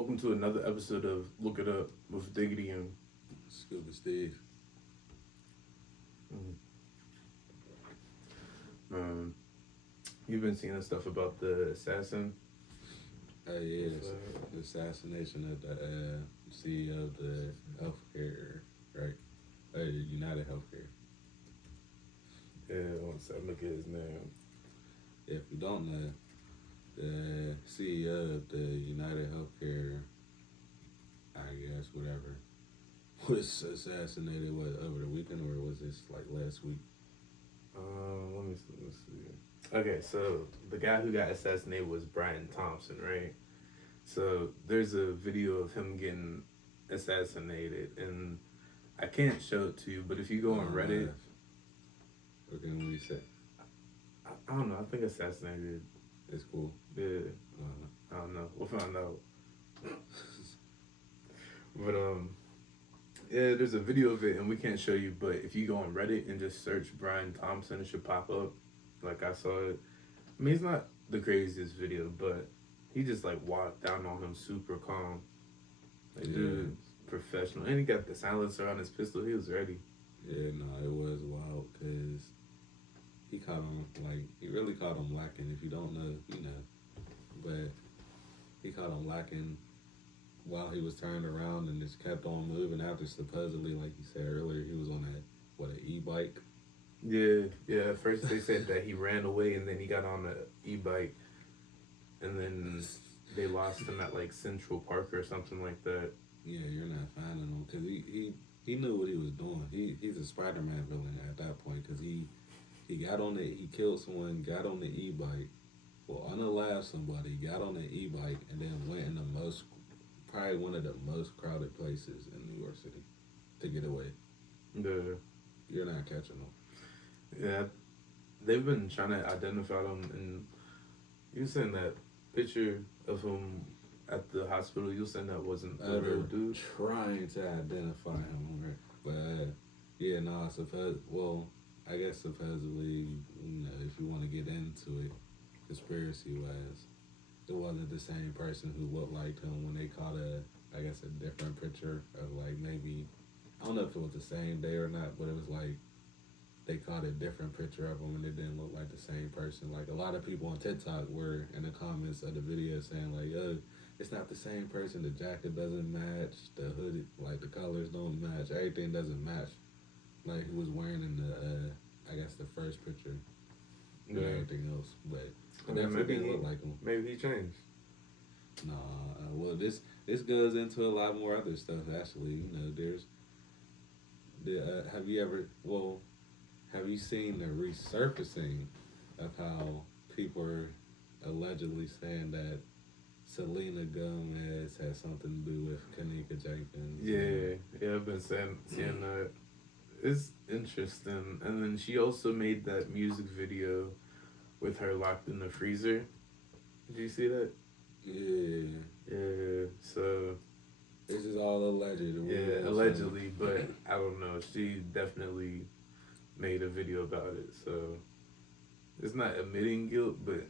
Welcome to another episode of Look It Up with Diggity and Scuba Steve. um, you've been seeing the stuff about the assassin. Yes, the assassination of the CEO of the healthcare, right? United Healthcare. Yeah, one second, look at his name. If you don't know, the CEO of the United Healthcare, I guess, whatever, was assassinated, over the weekend, or was this like last week? Let me see. Okay, so the guy who got assassinated was Brian Thompson, right? So there's a video of him getting assassinated, and I can't show it to you, but if you go on Reddit, Okay, when we say I don't know. I think assassinated. it's cool. Yeah, I don't know. We'll find out. But yeah, there's a video of it, and we can't show you. But if you go on Reddit and just search Brian Thompson, it should pop up. Like I saw it. I mean, it's not the craziest video, but he just like walked down on him super calm. Like, dude, professional, and he got the silencer on his pistol. He was ready. Yeah, no, it was wild because he caught him, like, he really caught him lacking. If you don't know, you know. But he caught him lacking while he was turned around and just kept on moving after supposedly, like you said earlier, he was on an e-bike. Yeah. At first they said that he ran away and then he got on the e-bike, and then they lost him at like Central Park or something like that. Yeah, you're not finding him because he knew what he was doing. He's a Spider-Man villain at that point because he killed someone, got on the e-bike, unalived somebody, got on the e-bike, and then went in probably one of the most crowded places in New York City to get away. Yeah. You're not catching them. Yeah, they've been trying to identify him, and you sent that picture of him at the hospital. You saying that wasn't the real dude? Trying to identify him, right? But yeah, no, I guess supposedly, if you want to get into it, conspiracy wise, it wasn't the same person who looked like him when they caught a different picture of, like, maybe, I don't know if it was the same day or not, but it was like they caught a different picture of him and it didn't look like the same person. Like, a lot of people on TikTok were in the comments of the video saying, like, yo, it's not the same person. The jacket doesn't match. The hoodie, like, the colors don't match. Everything doesn't match. Like, he was wearing in the first picture. And everything else. But Maybe didn't look like him. Maybe he changed. Nah, well, this goes into a lot more other stuff, actually. There's have you seen the resurfacing of how people are allegedly saying that Selena Gomez has something to do with Kanika Jenkins? Yeah, I've been seeing that. It's interesting. And then she also made that music video with her locked in the freezer. Did you see that? Yeah, so this is all alleged. Yeah, allegedly, but I don't know. She definitely made a video about it, so it's not admitting guilt, but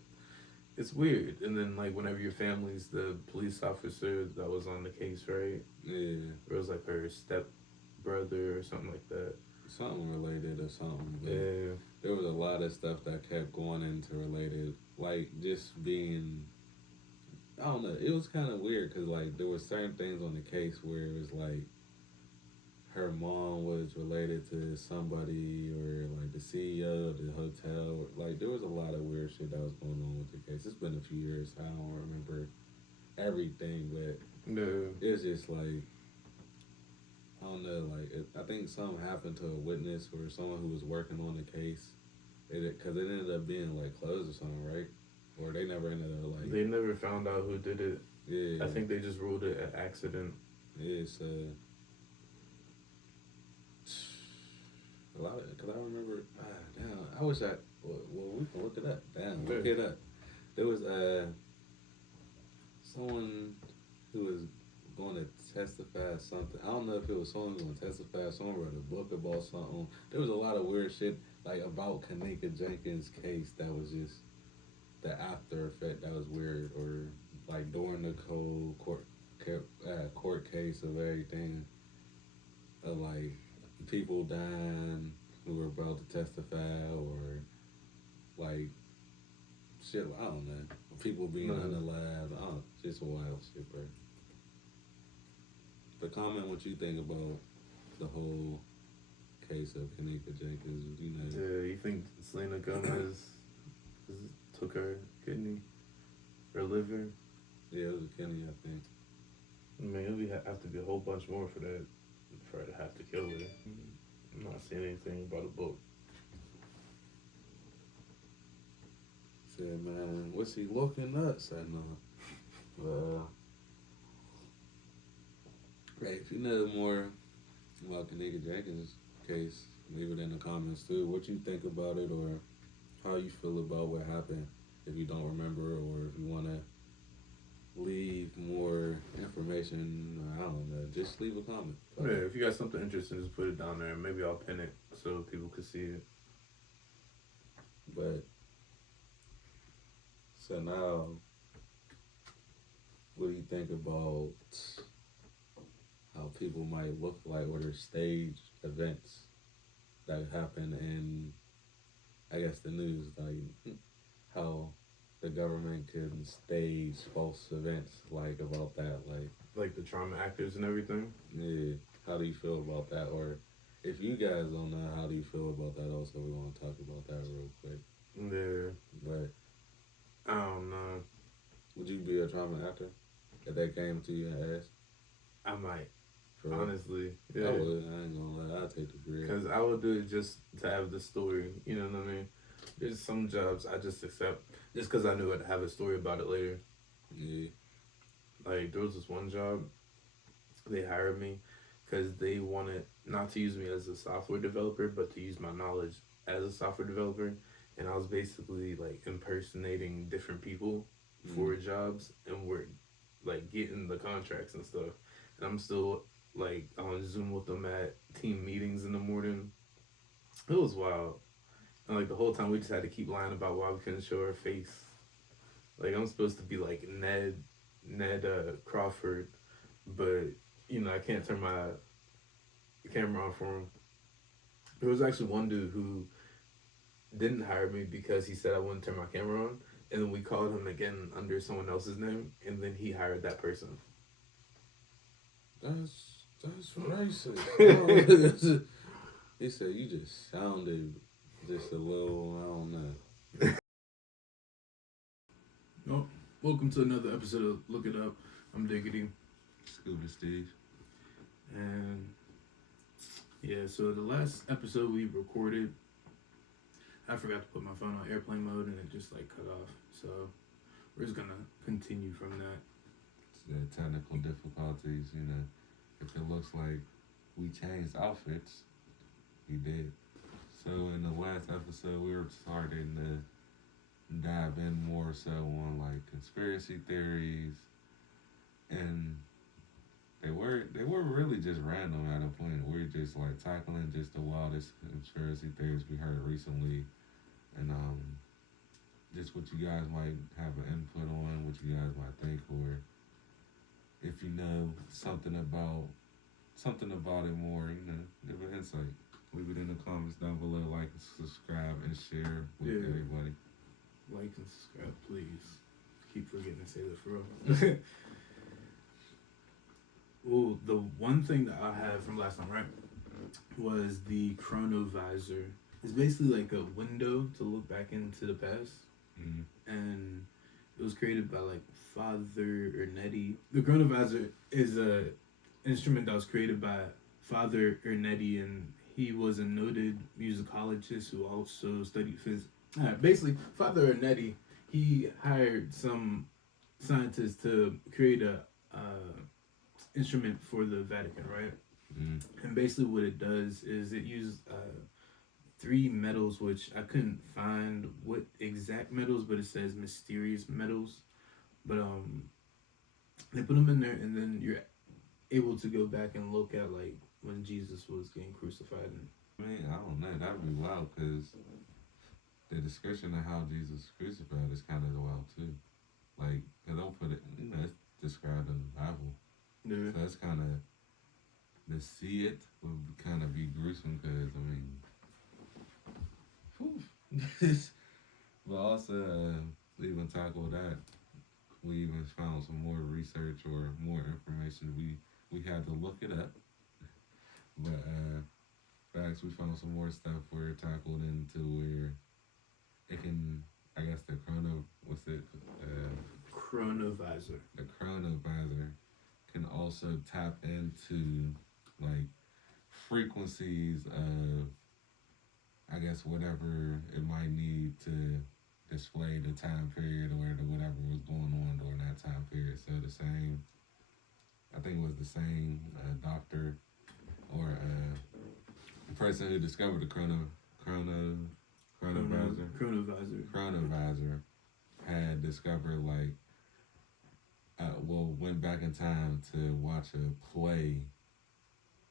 it's weird. And then, like, whenever your family's the police officer that was on the case, right? Yeah. It was like her step brother or something like that. Something related or something. But yeah. There was a lot of stuff that kept going into related, like, just being, I don't know, it was kind of weird because, like, there were certain things on the case where it was like her mom was related to somebody, or like the CEO of the hotel. Like, there was a lot of weird shit that was going on with the case. It's been a few years. I don't remember everything, but it's just like, I don't know, like, I think something happened to a witness or someone who was working on the case, because it ended up being, like, closed or something, right? Or they never ended up, like... They never found out who did it. Yeah. I think they just ruled it an accident. Yeah, so... a lot of... Because I remember... damn, I wish I... Well, we can look it up. Damn, look it up. There was someone who was going to testify something. I don't know if it was someone going to testify, someone wrote a book about something. There was a lot of weird shit, like, about Kanika Jenkins' case that was just the after effect that was weird, or like during the cold court case of everything, of like people dying who were about to testify, or like shit. I don't know. People being No. unalive. Just wild shit, bro. But comment what you think about the whole case of Kanika Jenkins. You know, Yeah, you think Selena Gomez took her kidney or liver? yeah, it was a Kenny, I think. I mean, it would have to be a whole bunch more for that, for her to have to kill her. I'm not seeing anything about a book. Said, man, what's he looking at? Said, no. Right, if you know more about Kanika Jenkins' case, leave it in the comments too. What you think about it, or how you feel about what happened. If you don't remember, or if you want to leave more information, I don't know, just leave a comment. Yeah, if you got something interesting, just put it down there. Maybe I'll pin it so people can see it. But so now, what do you think about how people might look like, or their staged events that happen in, I guess, the news, like how the government can stage false events, like about that, Like the trauma actors and everything. yeah. How do you feel about that? Or if you guys don't know, how do you feel about that? Also, we want to talk about that real quick. Yeah, But I don't know. would you be a trauma actor if that came to you and asked? I might, For honestly. I Yeah. would. I ain't gonna lie. I'd take the bread. Because I would do it just to have the story. You know what I mean? There's some jobs I just accept just because I knew I'd have a story about it later. Yeah. Like, there was this one job, they hired me because they wanted not to use me as a software developer, but to use my knowledge as a software developer. And I was basically like impersonating different people for jobs, and we're like getting the contracts and stuff. And I'm still like on Zoom with them at team meetings in the morning. It was wild. And like the whole time we just had to keep lying about why we couldn't show our face. Like I'm supposed to be like Ned Crawford, but you know I can't turn my camera on for him. There was actually one dude who didn't hire me because he said I wouldn't turn my camera on, and then we called him again under someone else's name, and then he hired that person. That's racist. He said you just sounded just a little. I don't know. Well, welcome to another episode of Look It Up. I'm Diggity. Scuba Steve. And yeah, so the last episode we recorded, I forgot to put my phone on airplane mode and it just like cut off. So we're just gonna continue from that. The technical difficulties, you know. If it looks like we changed outfits, we did. So in the last episode, we were starting to dive in more so on like conspiracy theories, and they were really just random at a point. We were just like tackling just the wildest conspiracy theories we heard recently, and just what you guys might have an input on, what you guys might think, or if you know something about it more, you know, give an insight. Leave it in the comments down below. Like, subscribe, and share with everybody. Like and subscribe, please. Keep forgetting to say that for real. Well, the one thing that I had from last time, right, was the CronoVisor. It's basically like a window to look back into the past. Mm-hmm. And it was created by like Father Ernetti. The CronoVisor is a instrument that was created by Father Ernetti, and he was a noted musicologist who also studied physics. Basically, Father Ernetti, he hired some scientists to create a instrument for the Vatican, right? Mm-hmm. And basically what it does is it uses 3 metals, which I couldn't find what exact metals, but it says mysterious metals. But they put them in there, and then you're able to go back and look at like when Jesus was getting crucified. And I mean, I don't know. That'd be wild because the description of how Jesus was crucified is kind of wild too. Like, they don't put it, you know, it's described in the Bible. Yeah. So it's kind of to see it would kind of be gruesome because I mean, whew. But also, even tackle that, we even found some more research or more information. We had to look it up, but facts we found some more stuff where it tackled into where it can. I guess the chrono, what's it? CronoVisor. The CronoVisor can also tap into like frequencies of I guess whatever it might need to display the time period or the whatever was going on during that time period. So the same, I think it was the same doctor or person who discovered the chrono CronoVisor. chronovisor had discovered like went back in time to watch a play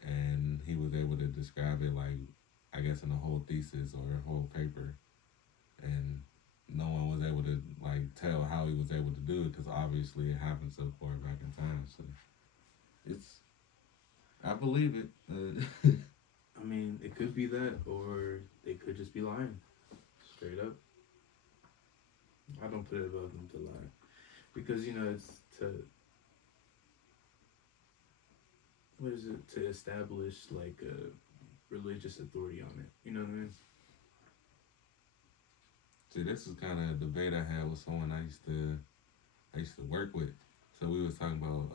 and he was able to describe it like I guess in a whole thesis or a whole paper and no one was able to like tell how he was able to do it because obviously it happened so far back in time. So it's I believe it. I mean, it could be that, or they could just be lying, straight up. I don't put it above them to lie, because it's to what is it to establish like a religious authority on it. You know what I mean? See, this is kind of a debate I had with someone I used to work with. So we was talking about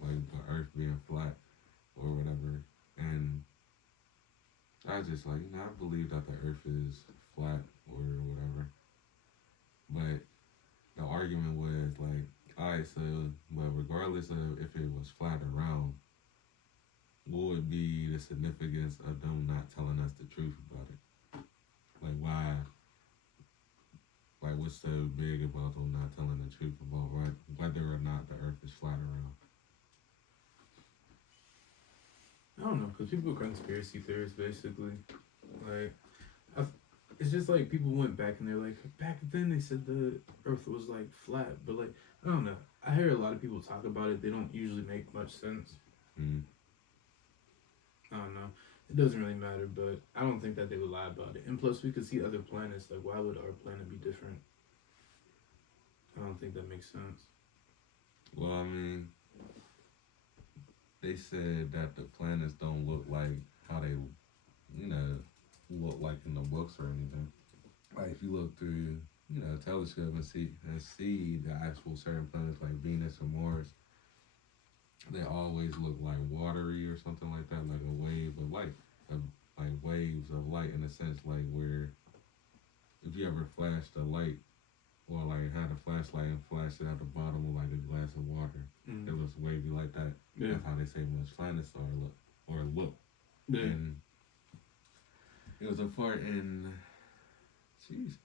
like the Earth being flat or whatever, and I was just like, I believe that the Earth is flat or whatever. But the argument was like, all right, so but regardless of if it was flat or round, what would be the significance of them not telling us the truth about it? Like why? Like what's so big about them not telling the truth about right whether or not the Earth is flat or round? I don't know, because people are conspiracy theorists basically. Like, I've, it's just like people went back and they're like, back then they said the Earth was like flat, but like I don't know. I hear a lot of people talk about it. They don't usually make much sense. Mm. I don't know. It doesn't really matter, but I don't think that they would lie about it. And plus, we could see other planets. Like, why would our planet be different? I don't think that makes sense. Well, I mean, they said that the planets don't look like how they, look like in the books or anything. Like if you look through, a telescope and see the actual certain planets like Venus or Mars, they always look like watery or something like that, like a wave of light, of, like waves of light in a sense, like where if you ever flashed a light or like had a flashlight and flashed it at the bottom of like a glass of water, Mm. it looks wavy like that. Yeah. That's how they say most planets look. Yeah. And it was a part in, jeez,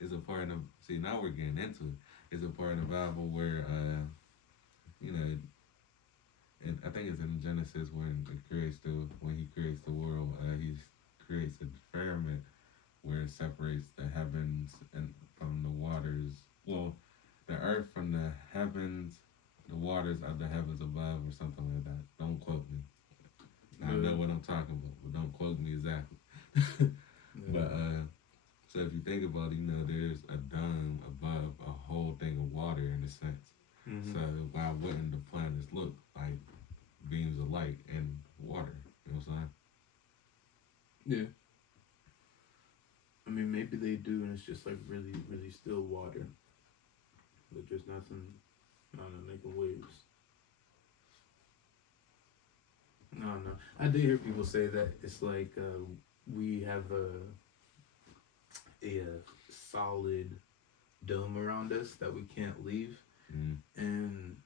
it's a part in the, see now we're getting into it. It's a part in the Bible where, you know, and I think it's in Genesis when he creates the world, he creates a firmament where it separates the heavens and from the waters. Well, the earth from the heavens, the waters of the heavens above, or something like that. Don't quote me. I know what I'm talking about, but don't quote me exactly. Yeah. But so if you think about it, there's a dome above a whole thing of water in a sense. Mm-hmm. So why wouldn't the planets look like beams of light in water? You know what I'm saying? Yeah. I mean, maybe they do, and it's just like really, really still water. Like there's nothing, I don't know, making waves. I don't know. I did hear people say that it's like we have a solid dome around us that we can't leave, Mm. and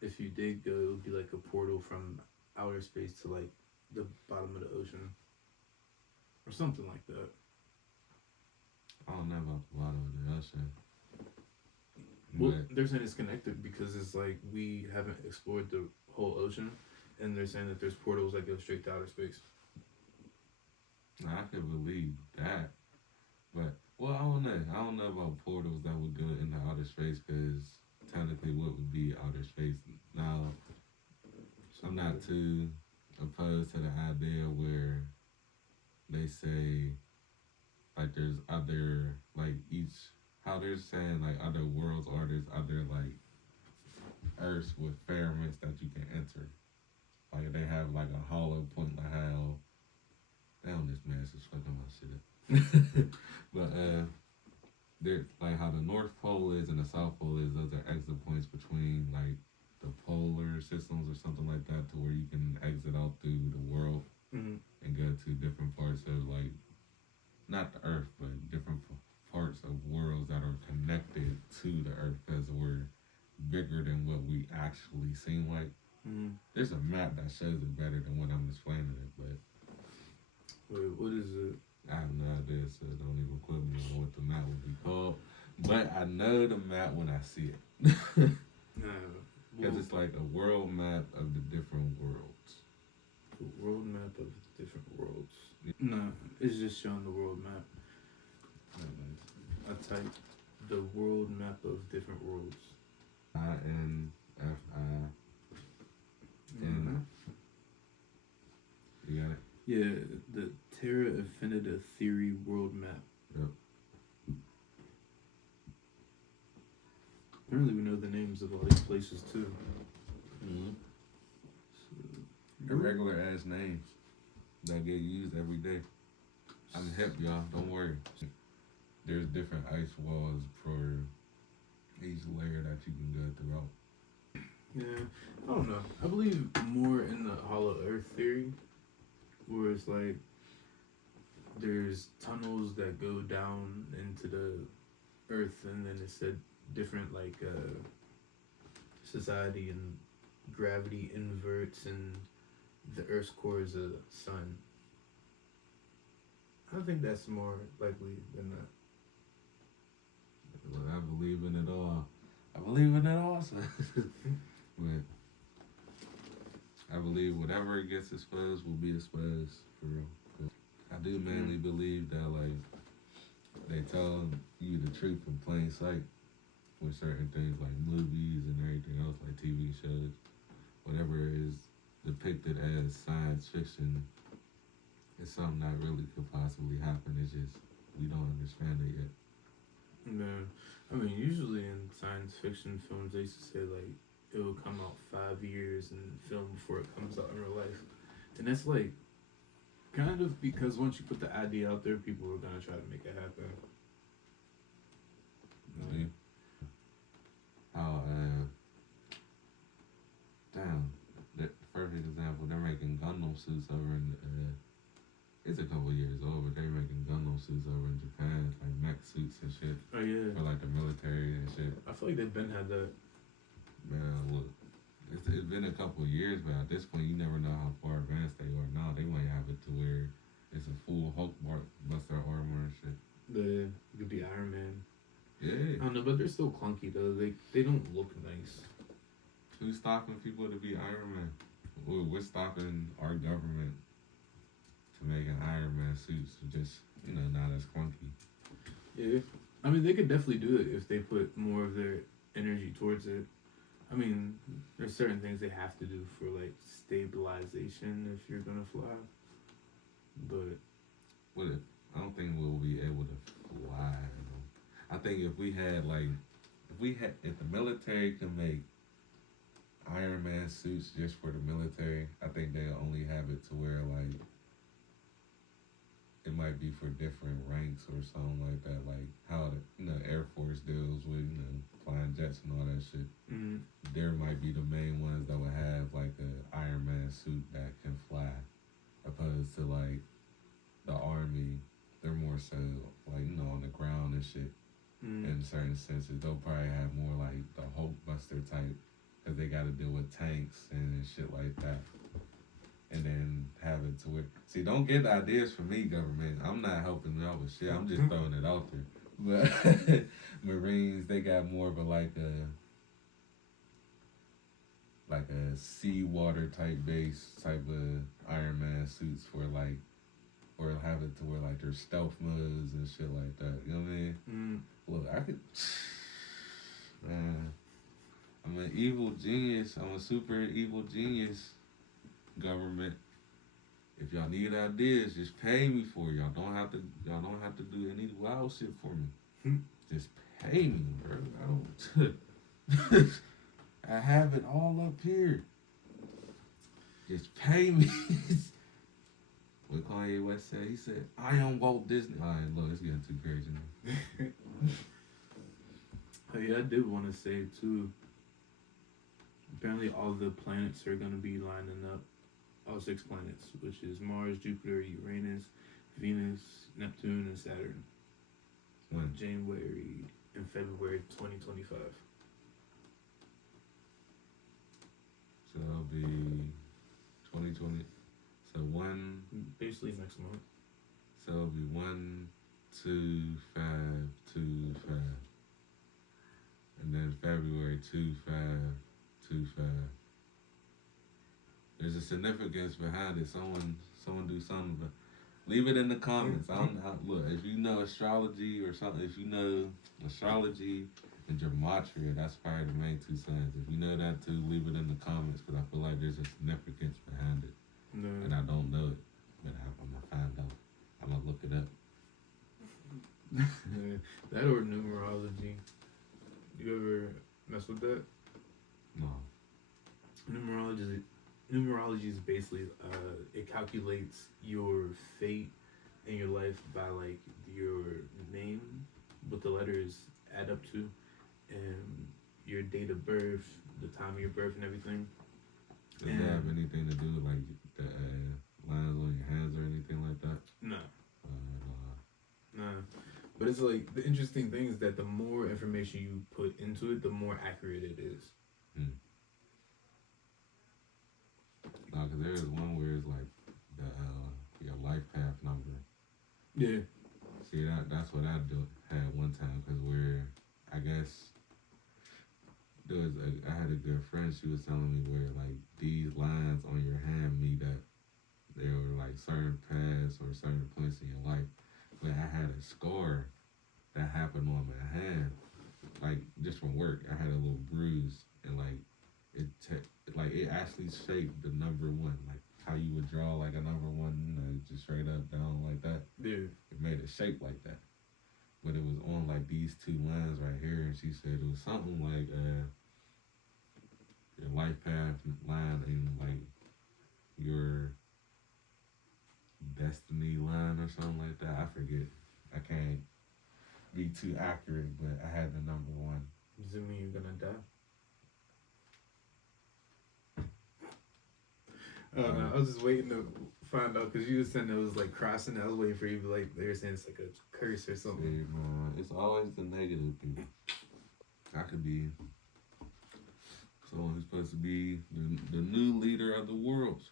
if you did go, it would be like a portal from outer space to like the bottom of the ocean, or something like that. I don't know about the bottom of the ocean. Well, But they're saying it's connected because it's like we haven't explored the whole ocean, and they're saying that there's portals that go straight to outer space. I could believe that. But well, I don't know. I don't know about portals that would go into outer space because technically, what would be outer space? Now, not too opposed to the idea where they say like there's other like each how they're saying like other worlds or there's other like Earths with firmaments that you can enter. Like they have like a hollow point like how damn this man is fucking my shit up. But they're like how the North Pole is and the South Pole is, those are exit points between like the polar systems or something like that to where you can exit out through the world Mm-hmm. and go to different parts of like not the Earth, but different parts of worlds that are connected to the Earth because we're bigger than what we actually seem like. Mm-hmm. There's a map that shows it better than what I'm explaining it, but Wait, what is it? I have no idea, so don't even quote me on what the map would be called. But I know the map when I see it. Because it's like a world map of the different worlds. The world map of different worlds. No, it's just showing the world map. I typed the world map of different worlds. INFI. Mm-hmm. You got it? Yeah, the Terra Infinita theory world map. Yep. Apparently, we know the names of all these places too. Mm-hmm. So, Irregular ass names that get used every day. I'm hip, y'all. Don't worry. There's different ice walls for each layer that you can go throughout. Yeah, I don't know. I believe more in the hollow earth theory, where it's like there's tunnels that go down into the earth, and then it said different like society and gravity inverts, and the Earth's core is a sun. I think that's more likely than that. But I believe in it all. I believe in it all. So. But I believe whatever gets exposed will be exposed for real. But I do mainly believe that like they tell you the truth in plain sight with certain things like movies and everything else like TV shows. Whatever is depicted as science fiction is something that really could possibly happen. It's just we don't understand it yet. No, I mean usually in science fiction films they used to say like it will come out 5 years in film before it comes out in real life, and that's like kind of because once you put the idea out there, people are gonna try to make it happen. See? How damn, the perfect example, they're making Gundam suits over in it's a couple years old, but they're making Gundam suits over in Japan, like mech suits and shit. Oh yeah. For like the military and shit. I feel like they've been had that. Man, look, it's been a couple of years, but at this point, you never know how far advanced they are now. They might have it to where it's a full Hulk buster armor and shit. It could be Iron Man. Yeah. I don't know, but they're still clunky though. They don't look nice. Who's stopping people to be Iron Man? We're stopping our government to make an Iron Man suit, so just not as clunky. Yeah, I mean they could definitely do it if they put more of their energy towards it. I mean, there's certain things they have to do for like stabilization if you're gonna fly. But What if I don't think we'll be able to fly. I think if the military can make Iron Man suits just for the military, I think they'll only have it to where like it might be for different ranks or something like that, like how the Air Force deals with flying jets and all that shit. mm-hmm. There might be the main ones that would have like a Iron Man suit that can fly, opposed to like the army. They're more so like on the ground and shit. Mm-hmm. In certain senses, they'll probably have more like the Hulk Buster type, because they got to deal with tanks and shit like that. And then have it to where, see, don't get ideas from me, government. I'm not helping you out with shit. I'm just throwing it out there. But Marines, they got more of a like a seawater type base type of Iron Man suits for like, or have it to where like there's stealth modes and shit like that. You know what I mean? Mm-hmm. Look, I could, man. I'm an evil genius. I'm a super evil genius. government. If y'all need ideas, just pay me for it. Y'all don't have to. Y'all don't have to do any wild shit for me. Just pay me, bro. I don't. I have it all up here. Just pay me. What Kanye West said, he said, I am Walt Disney. All right, look, it's getting too crazy now. Oh, yeah, I did want to say too. Apparently, all the planets are gonna be lining up. All 6 planets, which is Mars, Jupiter, Uranus, Venus, Neptune, and Saturn. When? January and February 2025. So it'll be 2020. So one. Basically next month. So it'll be 1, 2, 5, 2, 5. And then February 2, 5, 2, 5. There's a significance behind it. Someone do something, but leave it in the comments. I don't know. Look, if you know astrology or something, if you know astrology and gematria, that's probably the main two signs. If you know that too, leave it in the comments because I feel like there's a significance behind it, and I don't know it, but I'm gonna find out. I'm gonna look it up. That or numerology. You ever mess with that? No. Numerology is basically it calculates your fate in your life by like your name, what the letters add up to, and your date of birth, the time of your birth, and everything. Does that have anything to do with like the lines on your hands or anything like that? No. But it's like the interesting thing is that the more information you put into it, the more accurate it is. No, because there is one where it's like your life path number. Yeah. See, that's what I had one time, because where I guess I had a good friend. She was telling me where like these lines on your hand meet up. There were like certain paths or certain points in your life. But I had a scar that happened on my hand, like just from work. I had a little bruise, and like it actually shaped the number one, like how you would draw like a number one, just straight up down like that. Yeah. It made it shape like that, but it was on like these two lines right here, and she said it was something like your life path line and like your destiny line or something like that. I forget. I can't be too accurate, but I had the number one. Does it mean you're gonna die? No, I was just waiting to find out because you were saying it was like crossing. I was waiting for you to like they were saying it's like a curse or something. See, man, it's always the negative people. I could be someone who's supposed to be the new leader of the world.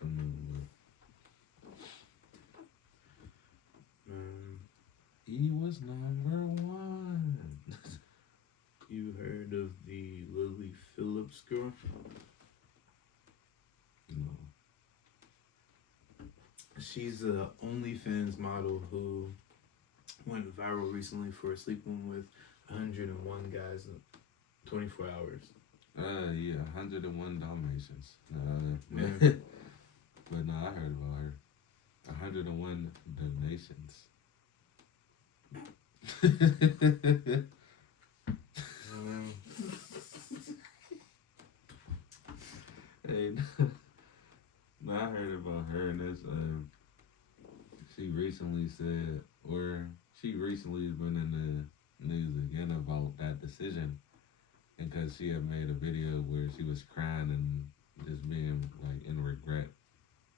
He was number one. You heard of the Lily Phillips girl? No. She's a OnlyFans model who went viral recently for sleeping with 101 guys in 24 hours. Yeah, 101 Dalmatians. Yeah. But no, I heard about her. 101 donations. Hey, no, I heard about her, and this. She recently said, or she recently has been in the news again about that decision, and because she had made a video where she was crying and just being like in regret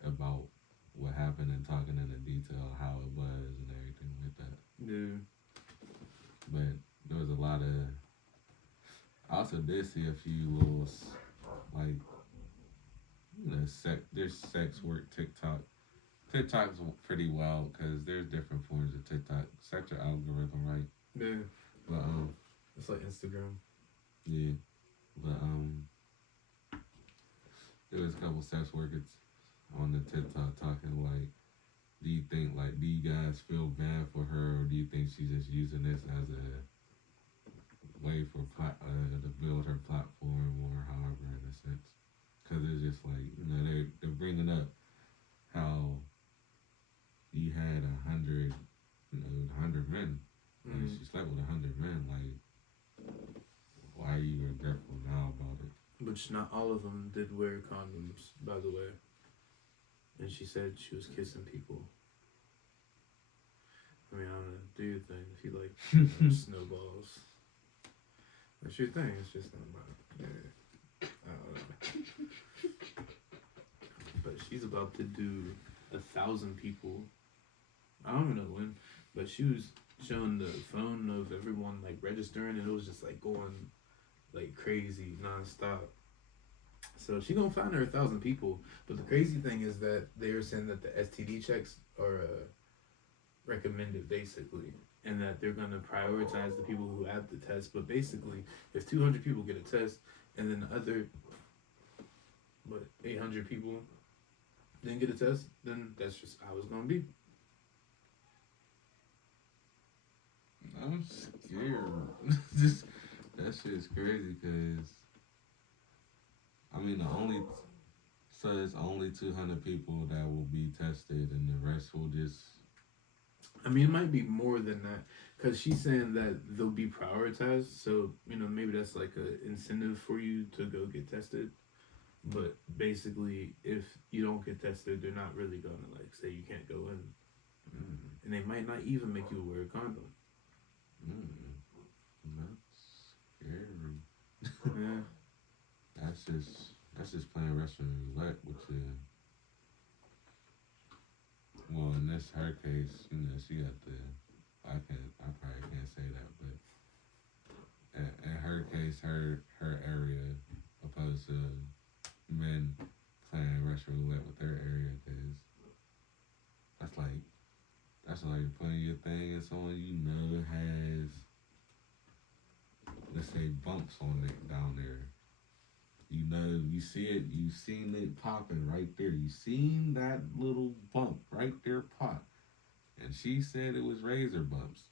about what happened and talking in the detail how it was and everything like that. Yeah. But there was a lot of. I also did see a few little like there's sex work TikTok. TikTok's pretty wild because there's different forms of TikTok. Set your algorithm right. Yeah. But it's like Instagram. Yeah. But there was a couple sex workers on the TikTok talking like, do you guys feel bad for her, or do you think she's just using this as a way for to build her platform or however in a sense? because it's just like they're bringing up how you had 100, 100 men. Like she slept with 100 men. Like, why are you regretful now about it? Which not all of them did wear condoms, by the way. And she said she was kissing people. I mean, I don't know. Do your thing if you like snowballs. That's your thing. It's just not mine. Yeah. I don't know. But she's about to do 1,000 people. I don't even know when, but she was showing the phone of everyone like registering, and it was just like going like crazy nonstop. So she gonna find her 1,000 people. But the crazy thing is that they were saying that the STD checks are recommended basically, and that they're gonna prioritize the people who have the test. But basically, if 200 people get a test, and then the other 800 people didn't get a test, then that's just how it's gonna be. I'm scared. Just that shit's crazy because I mean it's only 200 people that will be tested and the rest will just. I mean, it might be more than that because she's saying that they'll be prioritized. So maybe that's like an incentive for you to go get tested. But basically, if you don't get tested, they're not really gonna like say you can't go in, and they might not even make you wear a condom. That's scary. Yeah. That's just playing Russian roulette with you. Well, in this her case, she got the. I probably can't say that, but in her case, her area opposed to men playing Russian roulette with their area, because that's like putting your thing in someone has, let's say, bumps on it down there. You see it, you seen it popping right there. You seen that little bump right there pop. And she said it was razor bumps.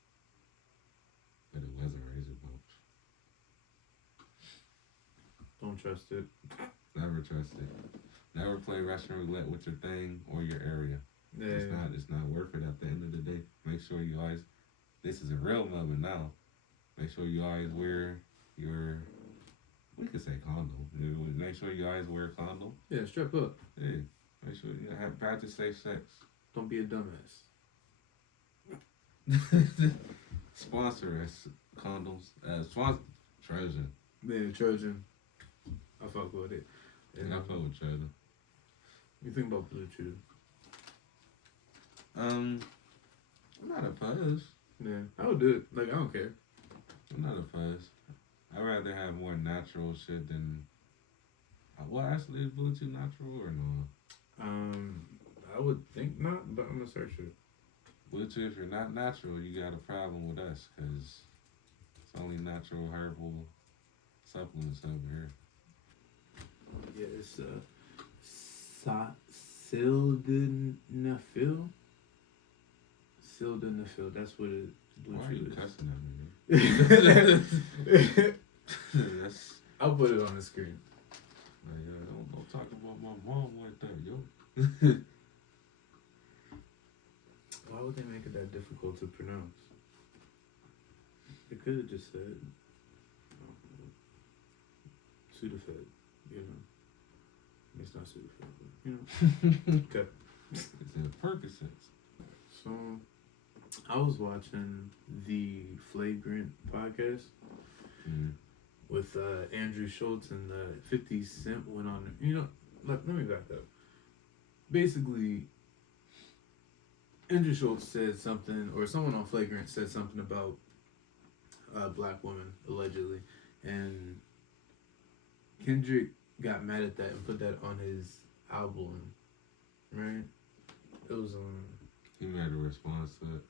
But it wasn't razor bumps. Don't trust it. Never trust it. Never play Russian roulette with your thing or your area. Yeah. It's not worth it at the end of the day. Make sure you always, this is a real moment now. Make sure you always wear your, we could say condom. Make sure you always wear a condom. Yeah, strap up. Yeah. Make sure you practice safe sex. Don't be a dumbass. Sponsor us condoms. Sponsor Trojan. Yeah, Trojan. I fuck with it. And I fuck with Trojan. You think about Bluetooth? I'm not opposed. Yeah, I would do it. Like, I don't care. I'm not opposed. I'd rather have more natural shit than. Well, actually, is Bluetooth natural or no? I would think not, but I'm gonna search it. Bluetooth, if you're not natural, you got a problem with us, because it's only natural herbal supplements over here. Yeah, it's sildenafil. Sildenafil. That's what it. Why are you Bluetooth cussing at me? That's. I'll put it on the screen. Like, don't talk about my mom like that, yo. Why would they make it that difficult to pronounce? They could have just said Sudafed, It's not Sudafed, but Okay. It's in Percocets. So, I was watching the Flagrant podcast with Andrew Schultz, and 50 Cent went on. Let me back up. Basically, Andrew Schultz said something, or someone on Flagrant said something about a black woman, allegedly. And Kendrick got mad at that and put that on his album, right? It was He made a response to it.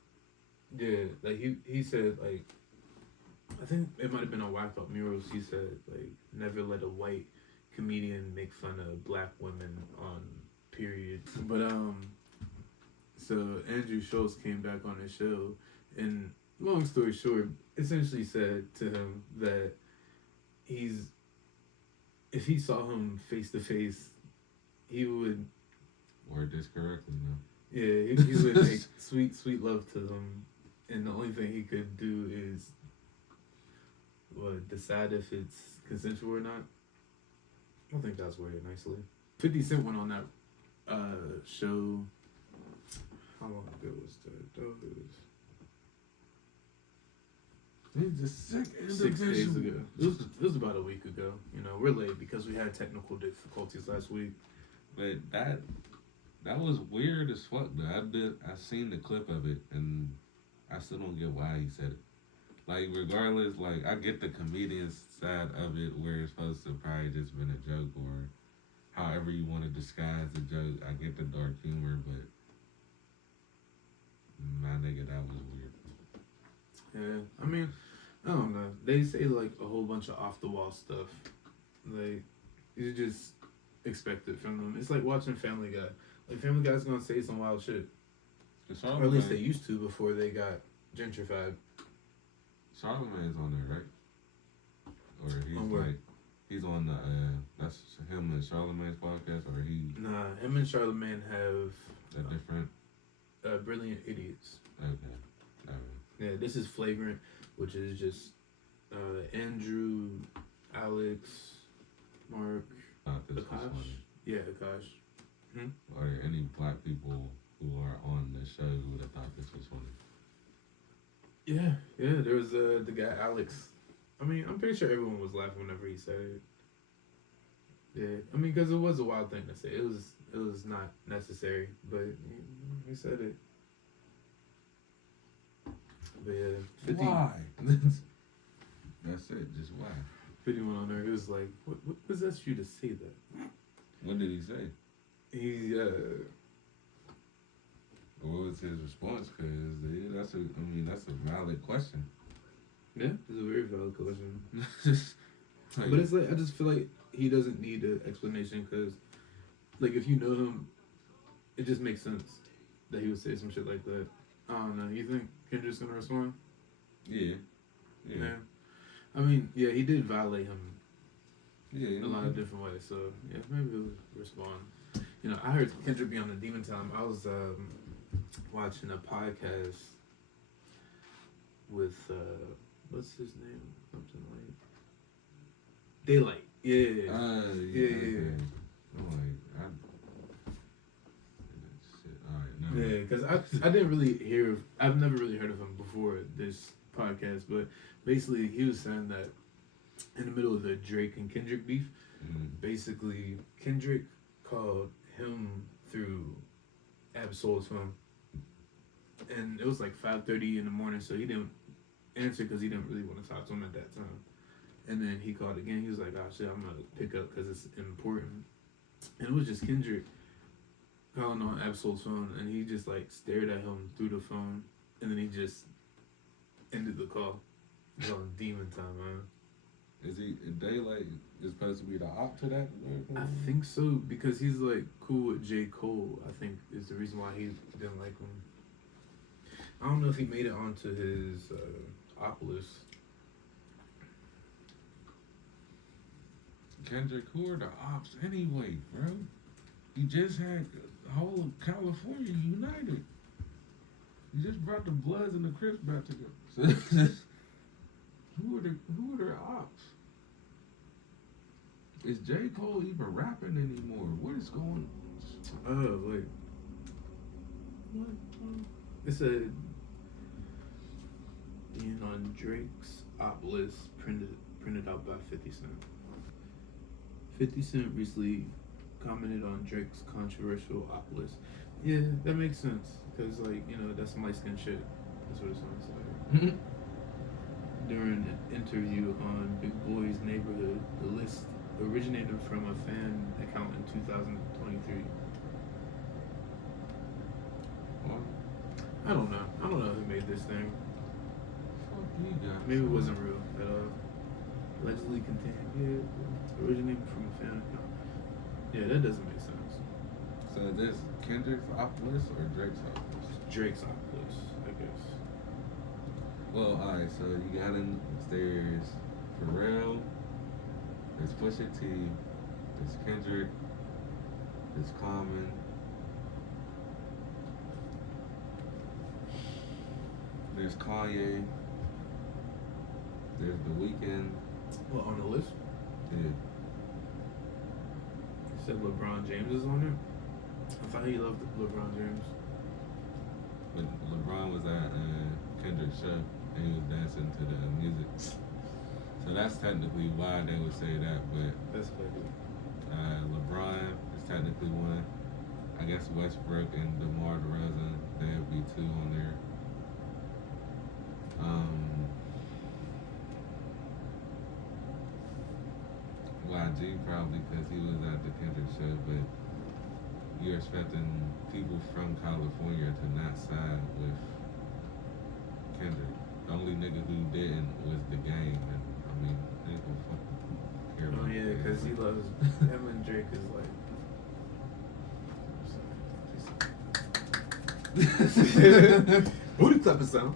Yeah, like he said, like, I think it might have been on Whacked Out Murals. He said, like, never let a white comedian make fun of black women on periods. But so Andrew Schultz came back on his show, and long story short, essentially said to him that if he saw him face to face, he would. Word this correctly now. Yeah, he would make sweet, sweet love to them, and the only thing he could do is decide if it's consensual or not. I think that's worded nicely. 50 Cent went on that show. How long ago was that? That was He's a sick 6 days ago. It was about a week ago. You know, we're late because we had technical difficulties last week. But that was weird as fuck though. I seen the clip of it and I still don't get why he said it. Like regardless, like I get the comedian side of it where it's supposed to probably just been a joke or however you want to disguise the joke. I get the dark humor, but my nigga, that was weird. Yeah, I mean, I don't know. They say like a whole bunch of off the wall stuff. Like you just expect it from them. It's like watching Family Guy. Like Family Guy's gonna say some wild shit, or at least they used to before they got gentrified. Charlamagne's on there, right? Or he's On where? like, he's on the, that's him and Charlamagne's podcast, or he... Nah, him and Charlamagne have... A different... Brilliant Idiots. Okay. Yeah, this is Flagrant, which is just Andrew, Alex, Mark, Akash. Yeah, Akash. Are there any black people who are on the show who would have thought this was funny? Yeah, there was the guy Alex. I mean, I'm pretty sure everyone was laughing whenever he said it. Yeah, I mean, because it was a wild thing to say. It was not necessary, but he said it. But yeah, 50, Why? That's it, just why? 51 on there. It was like, what possessed you to say that? What did he say? He What was his response? Because that's a valid question. yeah, it's a very valid question. Like, But it's like I just feel like he doesn't need an explanation because, like, if you know him, it just makes sense that he would say some shit like that. I don't know. You think Kendrick's gonna respond? Yeah. I mean, yeah, he did violate him Yeah. a lot of different ways. So yeah, maybe he'll respond. You know, I heard Kendrick be on the Demon Time. I was watching a podcast with what's his name? Something like Daylight. Yeah. I'm like, Yeah, because I didn't really I've never really heard of him before this podcast, but basically he was saying that in the middle of the Drake and Kendrick beef, basically Kendrick called him through Absol's phone, and it was like 5:30 in the morning, so he didn't answer because he didn't really want to talk to him at that time. And then he called again. He was like, "Oh shit, I'm gonna pick up because it's important." And it was just Kendrick calling on Absol's phone, and he just like stared at him through the phone, and then he just ended the call. It was on Demon Time, man. Is Daylight is supposed to be the op to that? I think so because he's like cool with J. Cole. I think is the reason why he didn't like him. I don't know if he made it onto his op list. Kendrick, who are the ops anyway, bro? You just had the whole of California united. You just brought the Bloods and the Crips back together. So who are their ops? Is J. Cole even rapping anymore? What is going on? Oh wait, what? It said being on Drake's op list printed out by 50 Cent. 50 Cent recently commented on Drake's controversial op list. Yeah, that makes sense. Because, like, you know, that's some light skin shit. That's what it sounds like. During an interview on Big Boy's Neighborhood, the list originated from a fan account in 2023. What? I don't know who made this thing. Fuck you guys. Maybe it wasn't real at all. Allegedly contained. Yeah, originated from a fan account. Yeah, that doesn't make sense. So is this Kendrick's op list or Drake's op list? Drake's op list, I guess. Well, alright, so you got him. There's Pharrell, There's Pusha T. There's Kendrick. There's Common. There's Kanye. There's The Weeknd. What, on the list? Yeah. You said LeBron James is on it? I thought he loved LeBron James. But LeBron was at Kendrick's show and he was dancing to the music. So that's technically why they would say that, but That's funny. LeBron is technically one. I guess Westbrook and DeMar DeRozan, they'd be two on there. YG probably because he was at the Kendrick show, but you're expecting people from California to not side with Kendrick. The only nigga who didn't was The Game, and I mean, they don't fucking care about Oh yeah, that. because he loves him and Drake is like. Booty clapping sound.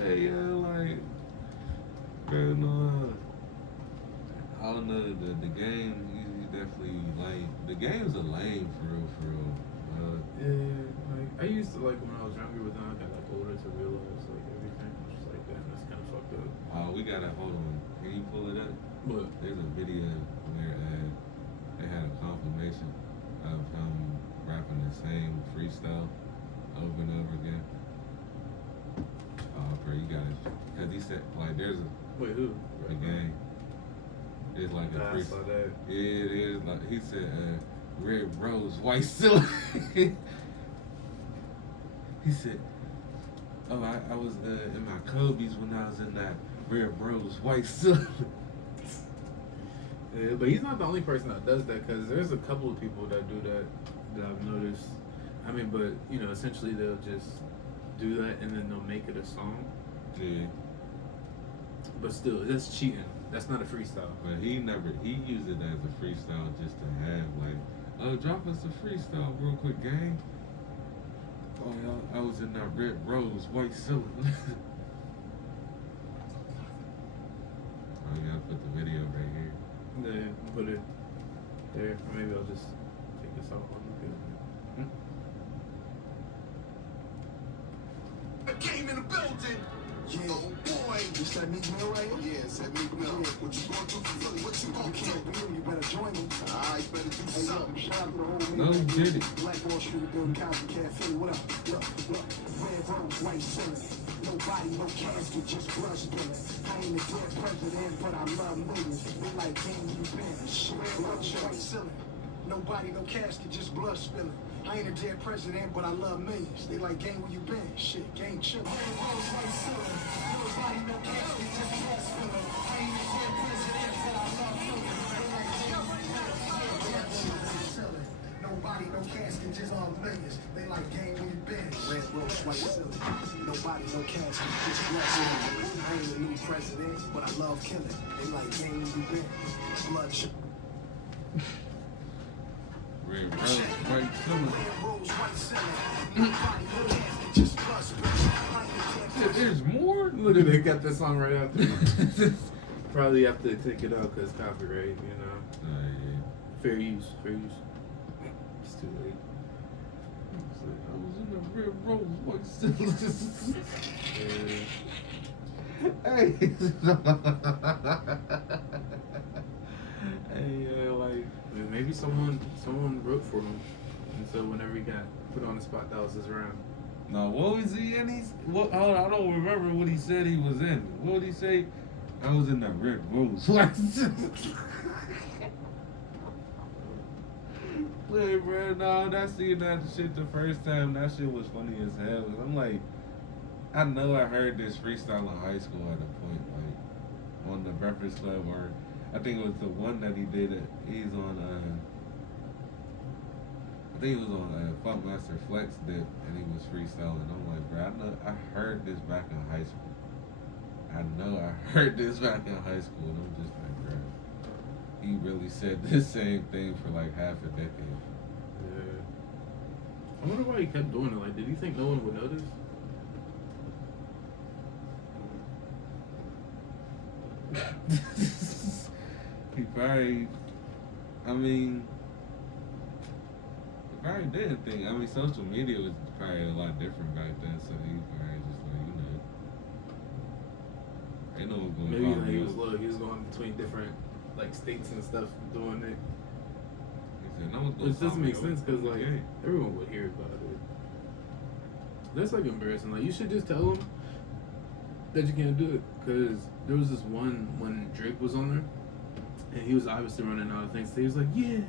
Hey, yeah, like, bro, no, I don't know, the Game, he's definitely lame. The Game's a lame, for real, Yeah, like I used to like when I was younger, but then I got like older to realize like everything was just like that. That's kind of fucked up. We gotta, hold on, can you pull it up? But There's a video where they had a confirmation of him rapping the same freestyle over and over again. Bro, you gotta, because he said, like, there's wait, who? a game. It's like a I freestyle. saw that. Yeah, it is. Like, he said, red rose, white silk. He said, oh, I was in my Kobe's when I was in that red rose, white silk. Yeah, but he's not the only person that does that because there's a couple of people that do that I've noticed. I mean, but you know, essentially they'll just do that and then they'll make it a song. Yeah. But still, that's cheating. That's not a freestyle. But he used it as a freestyle just to have, like, oh, drop us a freestyle real quick, gang. Oh, I was in that red rose, white silk. Oh, you gotta put the video right here. Yeah, put it there. Or maybe I'll just take this off on the Game in the building. Yeah. Oh boy. This that Meek Mill right here? Yeah, it's that Meek Mill. What you gonna do for Philly? What you You gonna can't do? do it, you better join me. Alright, better do Hey, yo, something. shout out to the whole No, Meek he did it. Black Wall Street, building Cosby Cafe. What up? Look. Red rose, white ceiling. Nobody, no casket, just brush spilling. I ain't a dead president, but I love millions. They like game you been. Red rose, white ceiling. Nobody, no casket, just blood spilling. I ain't a dead president, but I love millions. They like gang where you been. Shit, gang chillin'. Red rose, white ceiling. Nobody, no casket, just blood spilling. I ain't a dead president, but I love millions. They like gang where you been. Nobody, no casket, just all millions. They like gang where you been. Red rose, white ceiling. Nobody, no casket, just blood spilling. I ain't a new president, but I love killing. They like gang where you been. Blood shit. Red rose, white silk. There's more? Look at they got that song right after. Probably have to take it out because copyright, you know. Yeah. Fair use. It's too late. I was in the red rose, white silk. Hey. Hey, like, I mean, maybe someone wrote for him, and so whenever he got put on the spot, that was his round. no, what was he in? I don't remember what he said he was in. What did he say? I was in the red rose. Look, bro, no, I seen that shit the first time. That shit was funny as hell. I'm like, I know I heard this freestyle in high school at a point, like on the Breakfast Club, or I think it was the one that he did. He's on. I think he was on Funkmaster Flex Dip, and he was freestyling. I'm like, bro, I heard this back in high school. I know I heard this back in high school, and I'm just like, bro, he really said this same thing for like half a decade. Yeah. I wonder why he kept doing it. Like, did he think no one would notice? He probably, I mean, he probably didn't think. I mean, social media was probably a lot different back then, so he probably just like, ain't no one gonna Maybe call like me he was up. low. He was going between different like states and stuff doing it. He said, no one's gonna Which call doesn't me make up. sense because like Yeah. everyone would hear about it. That's like embarrassing. Like you should just tell them that you can't do it. Because there was this one when Drake was on there, and he was obviously running out of things. So he was like, yeah,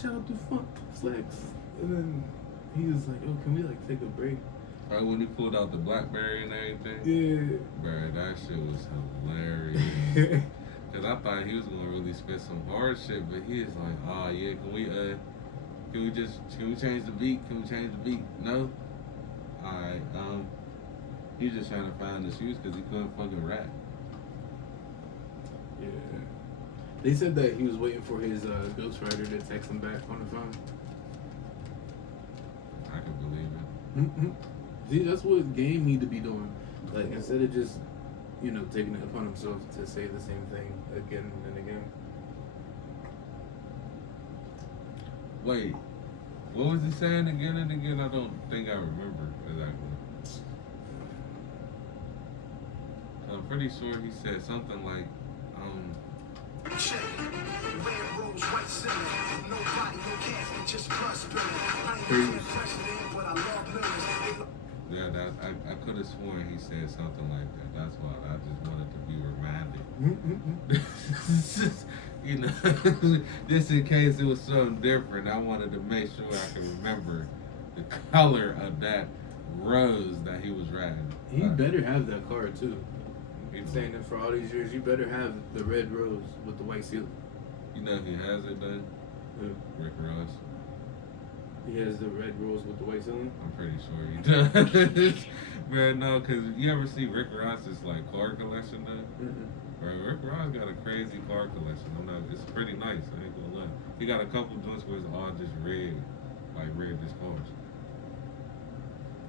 shout out to Flex. And then he was like, oh, can we like take a break? Right when he pulled out the BlackBerry and everything. Yeah. Bruh, that shit was hilarious. Cause I thought he was gonna really spit some hard shit, but he is like, oh yeah, can we change the beat? Can we change the beat? No? Alright, he just trying to find the shoes because he couldn't fucking rap. Yeah. They said that he was waiting for his ghostwriter to text him back on the phone. I can believe it. Mm-hmm. See, that's what Game need to be doing. Like, instead of just, taking it upon himself to say the same thing again and again. Wait, what was he saying again and again? I don't think I remember exactly. I'm pretty sure he said something like, Check. Red rose, white ceiling. Nobody, no casket, just blood spilling. I ain't the president, but I love millions. yeah, that I could have sworn he said something like that. That's why I just wanted to be reminded. Just in case it was something different, I wanted to make sure I could remember the color of that rose that he was riding. He better have that car, too. You know, Saying it for all these years, you better have the red rose with the white seal. you know he has it though? Rick Ross. He has the red rose with the white ceiling. I'm pretty sure he does. Man, no, because you ever see Rick Ross's like car collection though? Mm-hmm. Bro, Rick Ross got a crazy car collection. It's pretty nice. I ain't gonna lie. He got a couple joints where it's all just red, like red just cars.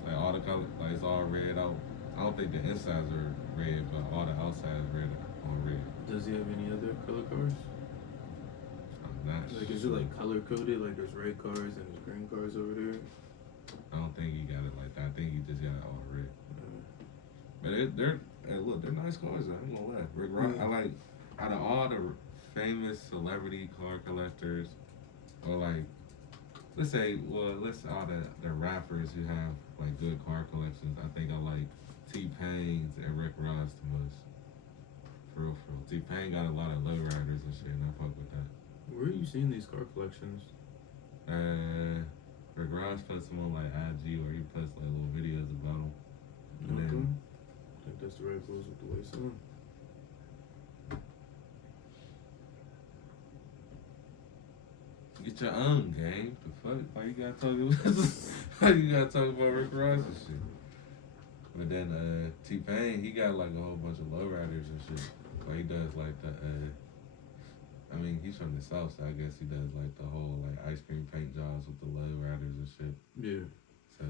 Like all the color, like it's all red out. I don't think the insides are red, but all the outsides red on red. Does he have any other color cars? I'm not Like, is it like color coded? Like, there's red cars and there's green cars over there. I don't think he got it like that. I think he just got it all red. But they're nice cars. I ain't gonna lie. Rick Ross, I like out of all the famous celebrity car collectors, or like let's all the rappers who have like good car collections. I think I like T-Pain's and Rick Ross the most. For real. T-Pain got a lot of lowriders and shit, and I fuck with that. Where are you seeing these car collections? Rick Ross puts them on like IG, where he puts like little videos about them. And Okay. then I think that's the red rose with the white ceiling. get your own game. The fuck? Why you gotta talk about Rick Ross and shit? But then T-Pain, he got like a whole bunch of lowriders and shit. Like he does like the he's from the south, so I guess he does like the whole like ice cream paint jobs with the lowriders and shit. Yeah. So a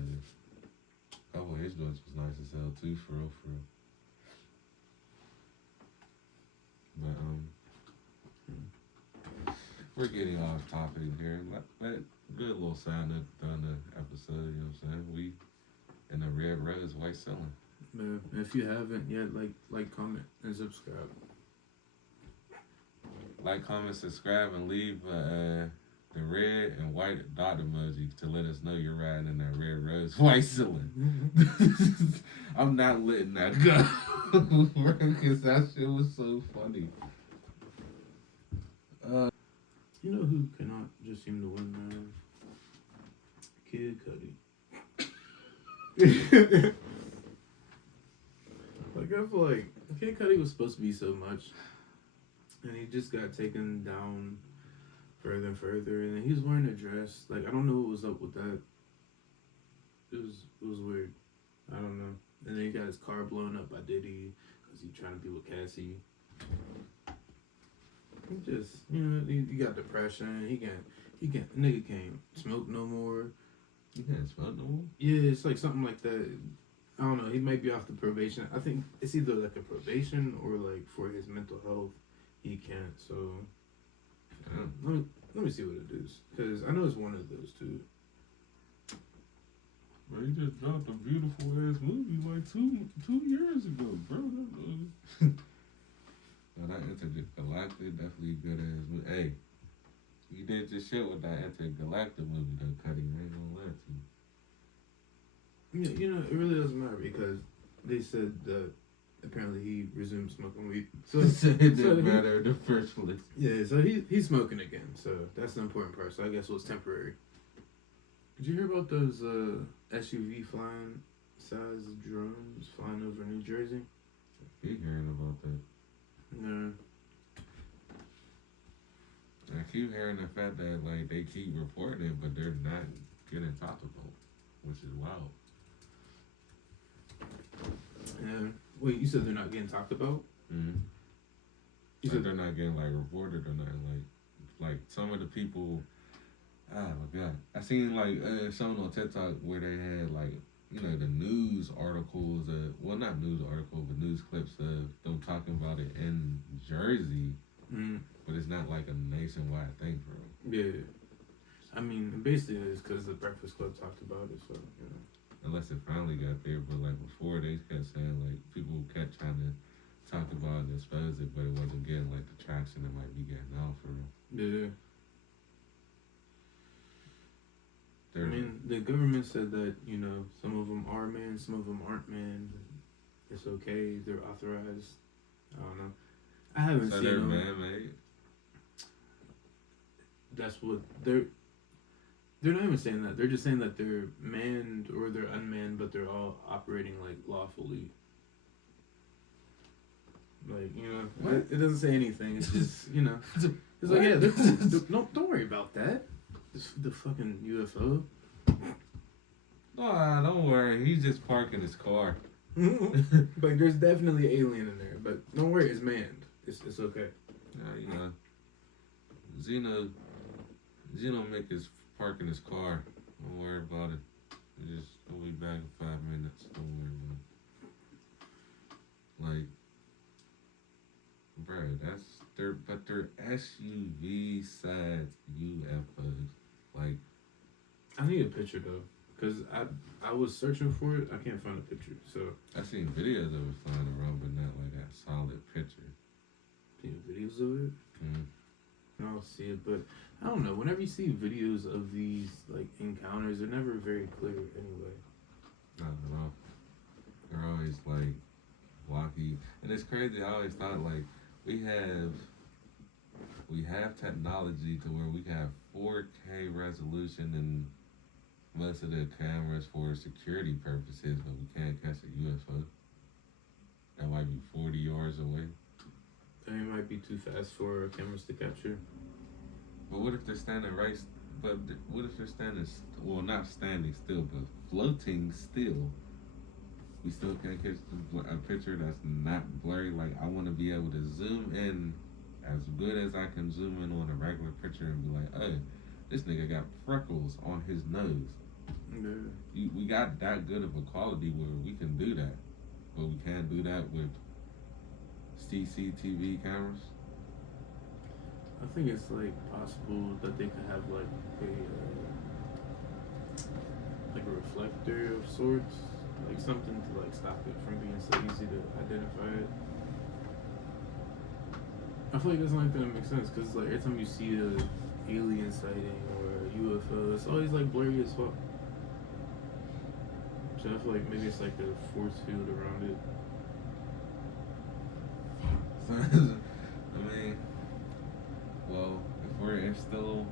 couple of his joints was nice as hell too, for real. But we're getting off topic here. But good little sign up on the episode, you know what I'm saying? We in the red rose, white ceiling. Man, if you haven't yet, like, comment, and subscribe. Like, comment, subscribe, and leave the red and white dot emoji to let us know you're riding in that red rose, white ceiling. I'm not letting that go. Because that shit was so funny. You know who cannot just seem to win, man? Kid Cudi. Like, I feel like Kid Cudi was supposed to be so much, and he just got taken down further and further, and then he was wearing a dress. Like, I don't know what was up with that. It was weird. I don't know. And then he got his car blown up by Diddy because he trying to be with Cassie. He just, he got depression. He nigga can't smoke no more. You can't smoke no more? Yeah, it's like something like that. I don't know. He might be off the probation. I think it's either like a probation or like for his mental health, he can't. So let me see what it is, because I know it's one of those two. Bro, he just dropped a beautiful ass movie like two years ago, bro. Now that Intergalactic definitely good ass movie. Hey, you did your shit with that Intergalactic movie though, Cuddy. I ain't gonna lie to you. Yeah, you know, it really doesn't matter because they said that apparently he resumed smoking weed. So it didn't so matter in the first place. Yeah, so he's smoking again. So that's the important part. So I guess it was temporary. Did you hear about those SUV flying size drones flying over New Jersey? Keep hearing about that. No. I keep hearing the fact that like they keep reporting it, but they're not getting talked about, which is wild. Yeah. Wait, you said they're not getting talked about? Mm-hmm. You Like said they're not getting like reported or nothing. Like some of the people. Oh my god! I seen like shown on TikTok where they had like the news articles. Well, not news articles, but news clips of them talking about it in Jersey. Mm. But it's not like a nationwide thing for them. Yeah. I mean, basically it's because the Breakfast Club talked about it, so, you know. Unless it finally got there, but like before they kept saying like people kept trying to talk about it and expose it, but it wasn't getting like the traction it might be getting now for them. Yeah. I mean, the government said that, some of them are manned, some of them aren't manned. It's okay, they're authorized. I don't know. I haven't so seen they're them. man-made? That's what they're not even saying that. They're just saying that they're manned or they're unmanned, but they're all operating like lawfully. Like, it doesn't say anything. It's just, it's like, yeah, don't worry about that. The fucking UFO. Nah, don't worry. He's just parking his car. Like, there's definitely an alien in there, but don't worry, it's manned. It's okay. Zeno make his parking his car. Don't worry about it. We'll be back in 5 minutes. Don't worry about it. Like, bro, they're SUV size UFOs. Like, I need a picture though, cause I was searching for it. I can't find a picture. So I seen videos of it flying around, but not like a solid picture. seen videos of it. Mm-hmm. I'll see it, but I don't know. Whenever you see videos of these like encounters, they're never very clear anyway. Not at all. They're always like blocky, and it's crazy. I always thought like we have technology to where we have 4K resolution and most of the cameras for security purposes, but we can't catch a UFO. That might be 40 yards away. They might be too fast for cameras to capture. But what if they're standing right? But what if they're standing? Well, not standing still, but floating still. We still can't catch a picture that's not blurry. Like, I want to be able to zoom in as good as I can zoom in on a regular picture and be like, hey, this nigga got freckles on his nose. Yeah. We got that good of a quality where we can do that, but we can't do that with CCTV cameras. I think it's like possible that they could have like a reflector of sorts, like something to like stop it from being so easy to identify it. I feel like that's the only thing that makes sense, because like every time you see a alien sighting or a UFO, it's always like blurry as fuck. So I feel like maybe it's like a force field around it. I mean, well, if we're still,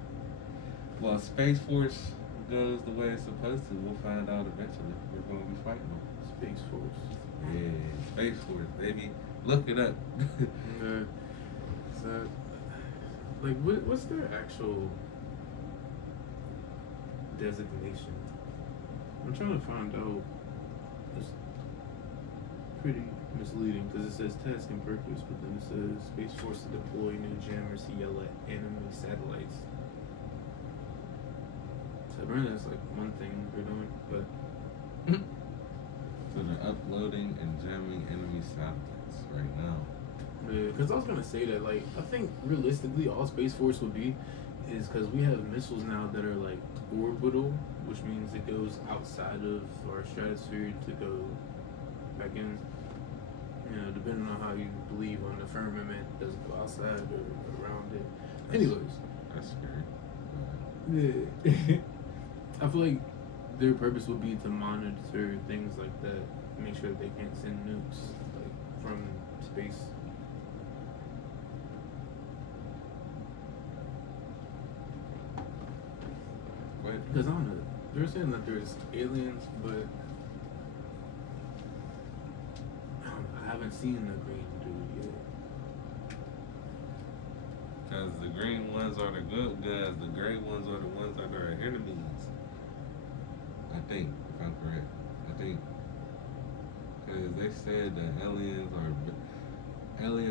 well, Space Force goes the way it's supposed to, we'll find out eventually. We're going to be fighting them. Space Force. Yeah, Space Force, baby. Look it up. So, like, what's their actual designation? I'm trying to find out. It's pretty misleading because it says task and purpose, but then it says Space Force to deploy new jammers to yell at enemy satellites. So apparently that's like one thing they're doing, but So they're uploading and jamming enemy satellites right now. Yeah, because I was gonna say that, like, I think realistically, all Space Force will be is because we have missiles now that are like orbital, which means it goes outside of our stratosphere to go back in. You know, depending on how you believe on the firmament, does it go outside or around it? Anyways, That's scary. yeah, I feel like their purpose would be to monitor things like that, make sure that they can't send nukes like from space. But Because I don't know, they're saying that there's aliens, but I don't know, I haven't seen the green dude yet. because the green ones are the good guys, the gray ones are the ones that are our enemies. I think, if I'm correct. I think. Because they said that aliens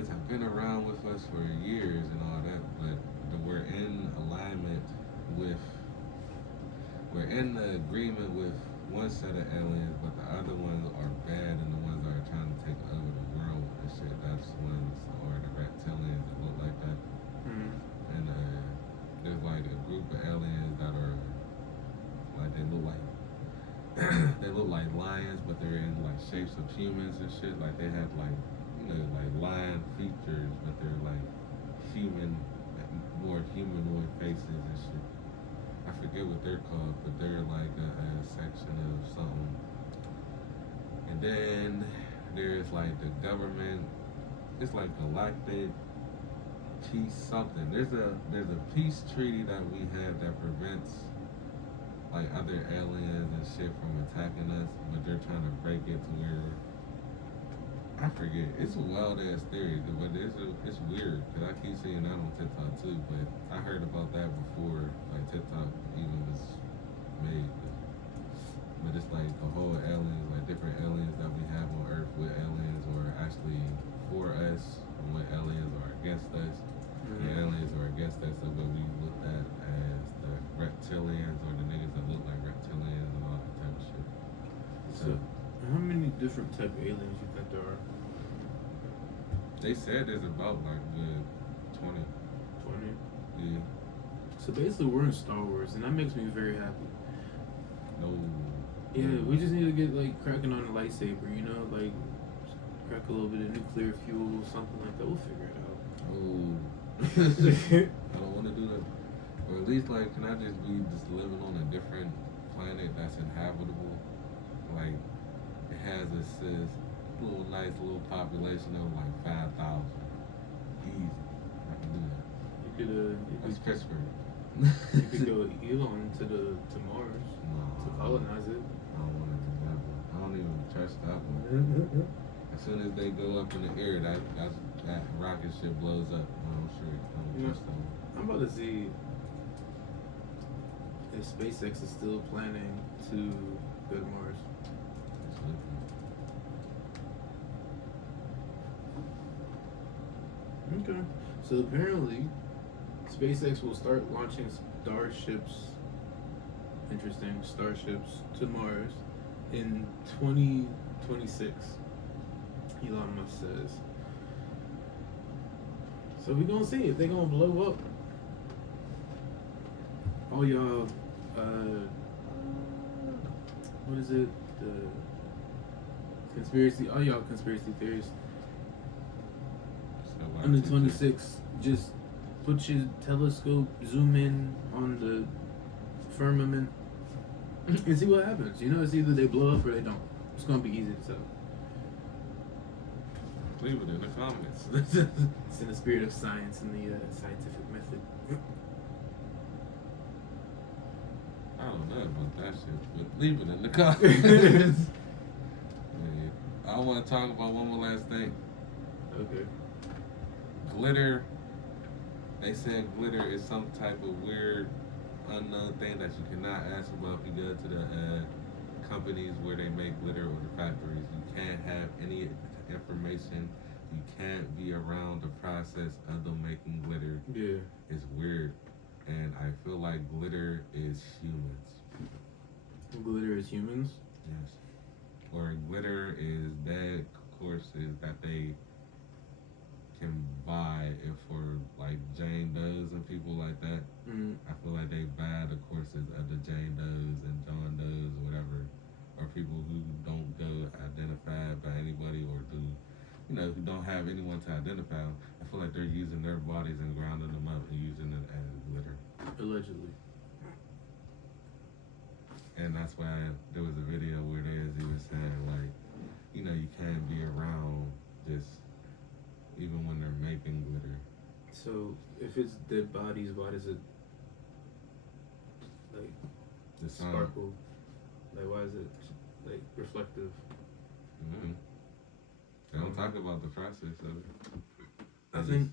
have been around with us for years and all that, but we're in alignment with, we're in the agreement with one set of aliens, but the other ones are bad and the ones that are trying to take over the world and shit. That's ones, or the reptilians that look like that. Mm-hmm. And there's like a group of aliens that are like they look like they look like lions, but they're in like shapes of humans and shit. Like they have like, you know, like lion features, but they're like human, more humanoid faces and shit. I forget what they're called, but they're like a section of something. And then there's like the government. It's like galactic peace something. There's a peace treaty that we have that prevents like other aliens and shit from attacking us, but they're trying to break it to where I forget. It's a wild ass theory, but it's weird because I keep seeing that on TikTok too. But I heard about that before, like TikTok even was made. But it's like the whole aliens, like different aliens that we have on Earth, with aliens or actually for us, and what aliens are against us. The aliens are against us, so what we looked at as the reptilians or the niggas that look like reptilians and all that type of shit. So, how many different type of aliens you think there are? They said there's about like good 20. 20? Yeah. So basically we're in Star Wars, and that makes me very happy. No. Yeah, we just need to get like cracking on the lightsaber, you know, like crack a little bit of nuclear fuel, something like that. We'll figure it out. Oh. I don't want to do that. Or at least like, can I just be just living on a different planet that's inhabitable? Like, it has this little nice little population of like 5,000. Easy. I can do that. You That's CRISPR. could go Elon to Mars to colonize it. I don't want to do that one. I don't even trust that one. As soon as they go up in the air, that rocket ship blows up. I'm sure. I don't trust that one. I'm about to see if SpaceX is still planning to go to Mars. Okay. So apparently, SpaceX will start launching starships to Mars in 2026. Elon Musk says. So we gonna see if they gonna blow up. All y'all, what is it? All y'all conspiracy theorists. On the 26th, just put your telescope, zoom in on the firmament, and see what happens. You know, it's either they blow up or they don't. It's gonna be easy to tell. Leave it in the comments. It's in the spirit of science and the scientific method. I don't know about that shit, but leave it in the comments. Yeah. I want to talk about one more last thing. Okay. Glitter. They said glitter is some type of weird, unknown thing that you cannot ask about if you go to the companies where they make glitter or the factories. You can't have any information. You can't be around the process of them making glitter. Yeah. It's weird. And I feel like glitter is humans. Glitter is humans? Yes. or glitter is dead courses that they can buy if for like Jane Does and people like that. Mm. I feel like they buy the courses of the Jane Does and John Does, whatever, or people who don't go identified by anybody or do, who don't have anyone to identify them. I feel like they're using their bodies and grounding them up and using it as glitter. Allegedly. And that's why there was a video where he was saying like, you can't be around just even when they're making glitter. So if it's dead bodies, why does it like The sun. sparkle? Like why is it like reflective? Mm-hmm. They don't talk about the process of it. I think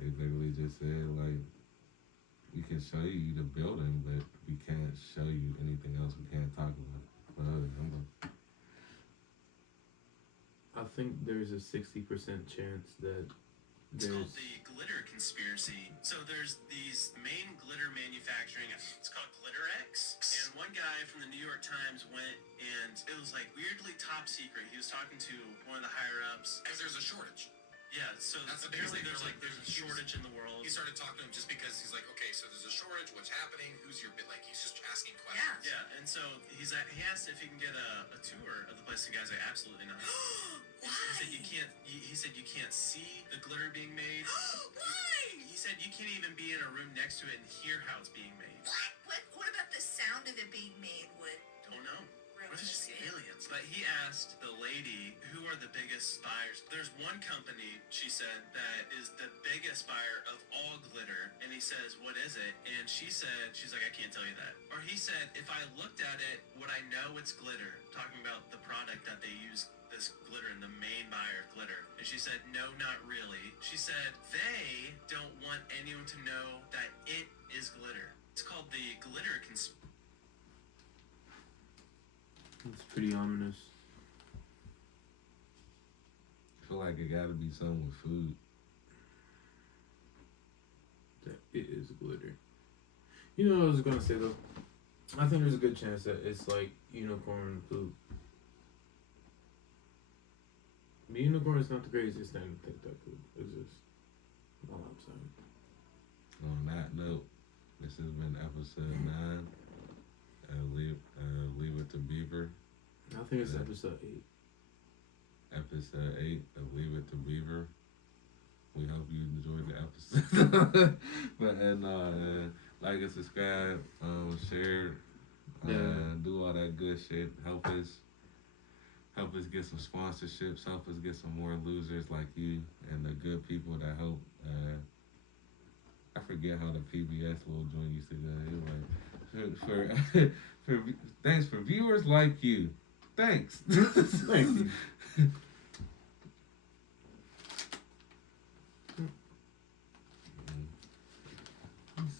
They literally just said like, we can show you the building, but we can't show you anything else. We can't talk about it. But I think there's a 60% chance that It's called there's the glitter conspiracy. So there's these main glitter manufacturing. It's called Glitter X. And one guy from the New York Times went, and it was like weirdly top secret. He was talking to one of the higher ups because there's a shortage. Yeah, so That's apparently amazing. there's a shortage in the world. He started talking to him just because he's like, okay, so there's a shortage. What's happening? Who's your bit? Like he's just asking questions. Yeah, and so he asked if he can get a tour of the place. The guy's like, absolutely not. Why? He said you can't. He said you can't see the glitter being made. Why? He said you can't even be in a room next to it and hear how it's being made. What about the sound of it being made would Don't know. ruin What if it's just it? aliens? But he asked the lady, who are the biggest buyers? There's one company, she said, that is the biggest buyer of all glitter. And he says, what is it? And she's like, I can't tell you that. Or he said, if I looked at it, would I know it's glitter? Talking about the product that they use, this glitter, and the main buyer of glitter. And she said, no, not really. She said, they don't want anyone to know that it is glitter. It's called the glitter conspiracy. it's pretty ominous. I feel like it got to be something with food. That it is glitter. You know what I was gonna say though? I think there's a good chance that it's like unicorn poop. The unicorn is not the craziest thing to think that could exist. All I'm saying. On that note, this has been episode 9. Leave it to Beaver. I think it's Yeah. episode 8. Episode 8 of Leave It to Beaver. We hope you enjoyed the episode. But like and subscribe, share, do all that good shit. Help us get some sponsorships. Help us get some more losers like you and the good people that help. I forget how the PBS little joint used to go. It was like, thanks for viewers like you. Thanks. Thank you.